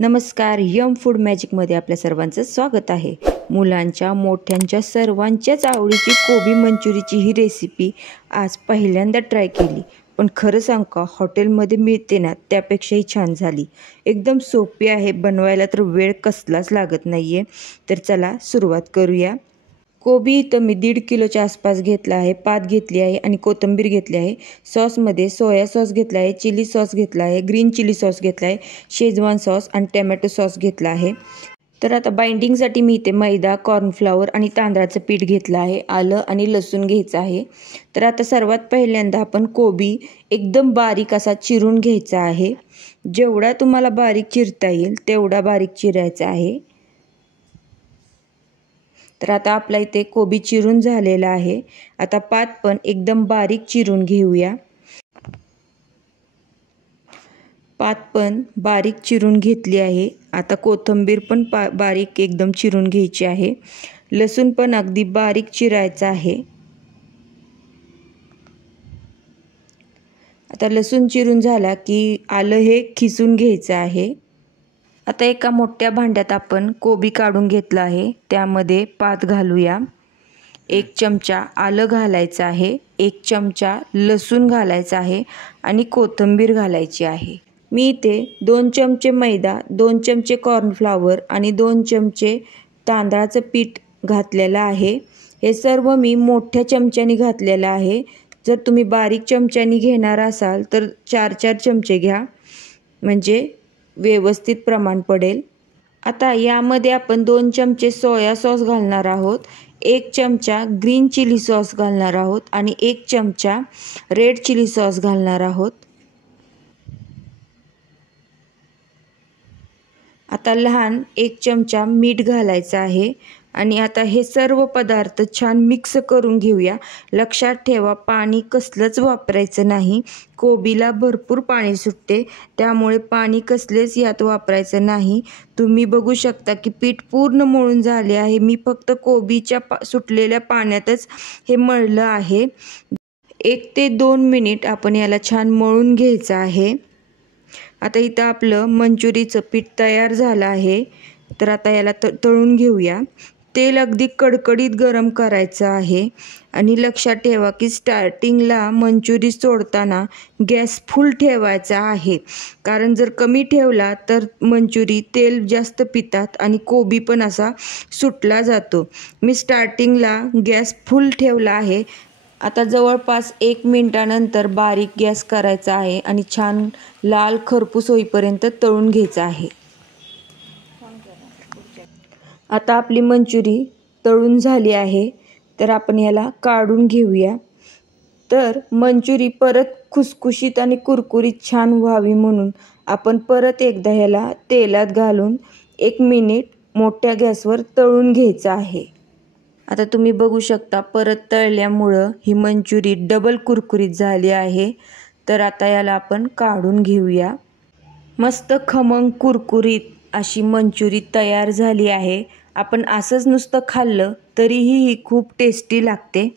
नमस्कार, M food मॅजिकमध्ये आपल्या सर्वांचं स्वागत आहे। मुलांच्या मोठ्यांच्या सर्वांच्याच आवडीची कोबी मंचुरीची ही रेसिपी आज पहिल्यांदा ट्राय केली, पण खरं सांगू का हॉटेलमध्ये मिळते ना त्यापेक्षाही छान झाली। एकदम सोपी आहे बनवायला, तर वेळ कसलाच लागत नाहीये। तर चला सुरुवात करूया। कोबी इथं मी 1.5 किलोच्या आसपास घेतला आहे, पात घेतली आहे आणि कोथिंबीर घेतली आहे। सॉसमध्ये सोया सॉस घेतला आहे, चिली सॉस घेतला आहे, ग्रीन चिली सॉस घेतला आहे, शेजवान सॉस आणि टोमॅटो सॉस घेतला आहे। तर आता बाइंडिंगसाठी मी इथे मैदा, कॉर्नफ्लॉवर आणि तांदळाचं पीठ घेतलं आहे, आलं आणि लसूण घ्यायचं आहे। तर आता सर्वात पहिल्यांदा आपण कोबी एकदम बारीक असा चिरून घ्यायचा आहे। जेवढा तुम्हाला बारीक चिरता येईल तेवढा बारीक चिरायचा आहे। तर आता आपला इथे कोबी चिरून झालेला आहे। आता पात पण एकदम बारीक चिरून घेऊया। पात पण बारीक चिरून घेतली आहे। आता कोथिंबीर पण बारीक एकदम चिरून घ्यायची आहे। लसूण पण अगदी बारीक चिरायचा आहे। आता लसूण चिरून झाला की आलं हे खिसून घ्यायचं आहे। आता एका मोठ्या भांड्यात आपण कोबी काढून घेतला आहे, त्यामध्ये पात घालूया। 1 चमचा आलं घालायचं आहे, 1 चमचा लसूण घालायचा आहे आणि कोथिंबीर घालायची आहे। मी इथे 2 चमचे मैदा, 2 चमचे कॉर्नफ्लॉवर आणि 2 चमचे तांदळाचं पीठ घातलेलं आहे। हे सर्व मी मोठ्या चमच्याने घातलेलं आहे। जर तुम्ही बारीक चमच्याने घेणार असाल तर 4-4 चमचे घ्या, म्हणजे व्यवस्थित प्रमाण पडेल। आता यामध्ये आपण 2 चमचे सोया सॉस घालणार आहोत, 1 चमचा ग्रीन चिली सॉस घालणार आहोत आणि 1 चमचा रेड चिली सॉस घालणार आहोत। आता लहान 1 चमचा मीठ घालायचं आहे आणि आता हे सर्व पदार्थ छान मिक्स करून घेऊया। लक्षात ठेवा, पाणी कसलंच वापरायचं नाही। कोबीला भरपूर पाणी सुटते, त्यामुळे पाणी कसलेच यात वापरायचं नाही। तुम्ही बघू शकता की पीठ पूर्ण मळून झाले आहे। मी फक्त कोबीच्या सुटलेल्या पाण्यातच हे मळलं आहे। 1 ते 2 मिनिट आपण याला छान मळून घ्यायचं आहे। आता इथं आपलं मंचुरीचं पीठ तयार झालं आहे। तर आता याला तळून घेऊया। तेल अगदी कडकडीत गरम करायचं आहे आणि लक्षात ठेवा की स्टार्टिंगला मंचुरी सोडताना गॅस फुल ठेवायचा आहे, कारण जर कमी ठेवला तर मंचुरी तेल जास्त पितात आणि कोबी पण असा सुटला जातो। मी स्टार्टिंगला गॅस फुल ठेवला आहे। आता जवळपास 1 मिनिटानंतर बारीक गॅस करायचा आहे आणि छान लाल खरपूस होईपर्यंत तळून घ्यायचं आहे। आता आपली मंचुरी तळून झाली आहे, तर आपण याला काढून घेऊया। तर मंचुरी परत खुसखुशीत आणि कुरकुरीत छान व्हावी म्हणून आपण परत एकदा याला तेलात घालून 1 मिनिट मोठ्या गॅसवर तळून घ्यायचं आहे। आता तुम्ही बघू शकता परत तळल्यामुळं ही मंचुरी डबल कुरकुरीत झाली आहे। तर आता याला आपण काढून घेऊया। मस्त खमंग कुरकुरीत अशी मंचुरी तयार झाली आहे। आपण असंच नुसतं खाल्लं तरीही ही खूप टेस्टी लागते।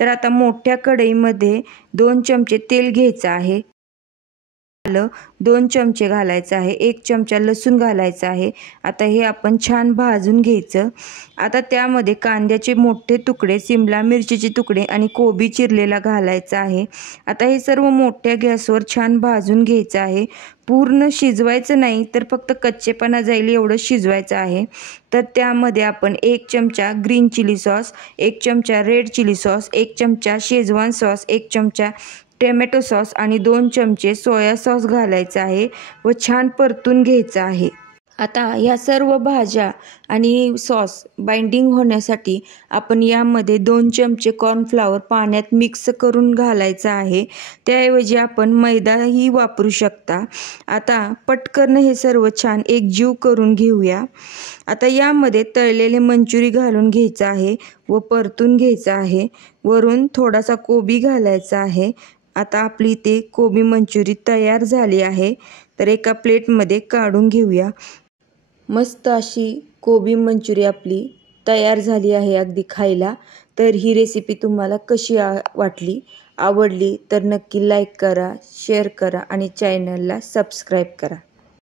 तर आता मोठ्या कढईमध्ये 2 चमचे तेल घ्यायचं आहे, 2 चमचे घालायचं आहे, 1 चमचा लसूण घालायचा आहे। आता हे आपण छान भाजून घ्यायचं। आता त्यामध्ये कांद्याचे मोठे तुकडे, सिमला मिरचीचे तुकडे आणि कोबी चिरलेला घालायचा आहे। आता हे सर्व मोठ्या गॅसवर छान भाजून घ्यायचं आहे। पूर्ण शिजवायचं नाही, तर फक्त कच्चेपणा जाईल एवढं शिजवायचं आहे। तर त्यामध्ये आपण 1 चमचा ग्रीन चिली सॉस, 1 चमचा रेड चिली सॉस, 1 चमचा शेजवान सॉस, 1 चमचा टोमॅटो सॉस आणि 2 चमचे सोया सॉस घालायचा आहे व छान परतून घ्यायचं आहे। आता ह्या सर्व भाज्या आणि सॉस बाइंडिंग होण्यासाठी आपण यामध्ये 2 चमचे कॉर्नफ्लॉवर पाण्यात मिक्स करून घालायचं आहे। त्याऐवजी आपण मैदाही वापरू शकता। आता पटकन हे सर्व छान एकजीव करून घेऊया। आता यामध्ये तळलेले मंचुरी घालून घ्यायचं आहे व परतून घ्यायचं आहे। वरून थोडासा कोबी घालायचा आहे। आता आपली इथे कोबी मंचुरी तयार झाली आहे। तर एका प्लेटमध्ये काढून घेऊया। मस्त अशी कोबी मंचुरी आपली तयार झाली आहे अगदी खायला। तर ही रेसिपी तुम्हाला कशी वाटली, आवडली तर नक्की लाईक करा, शेअर करा आणि चॅनलला सबस्क्राईब करा।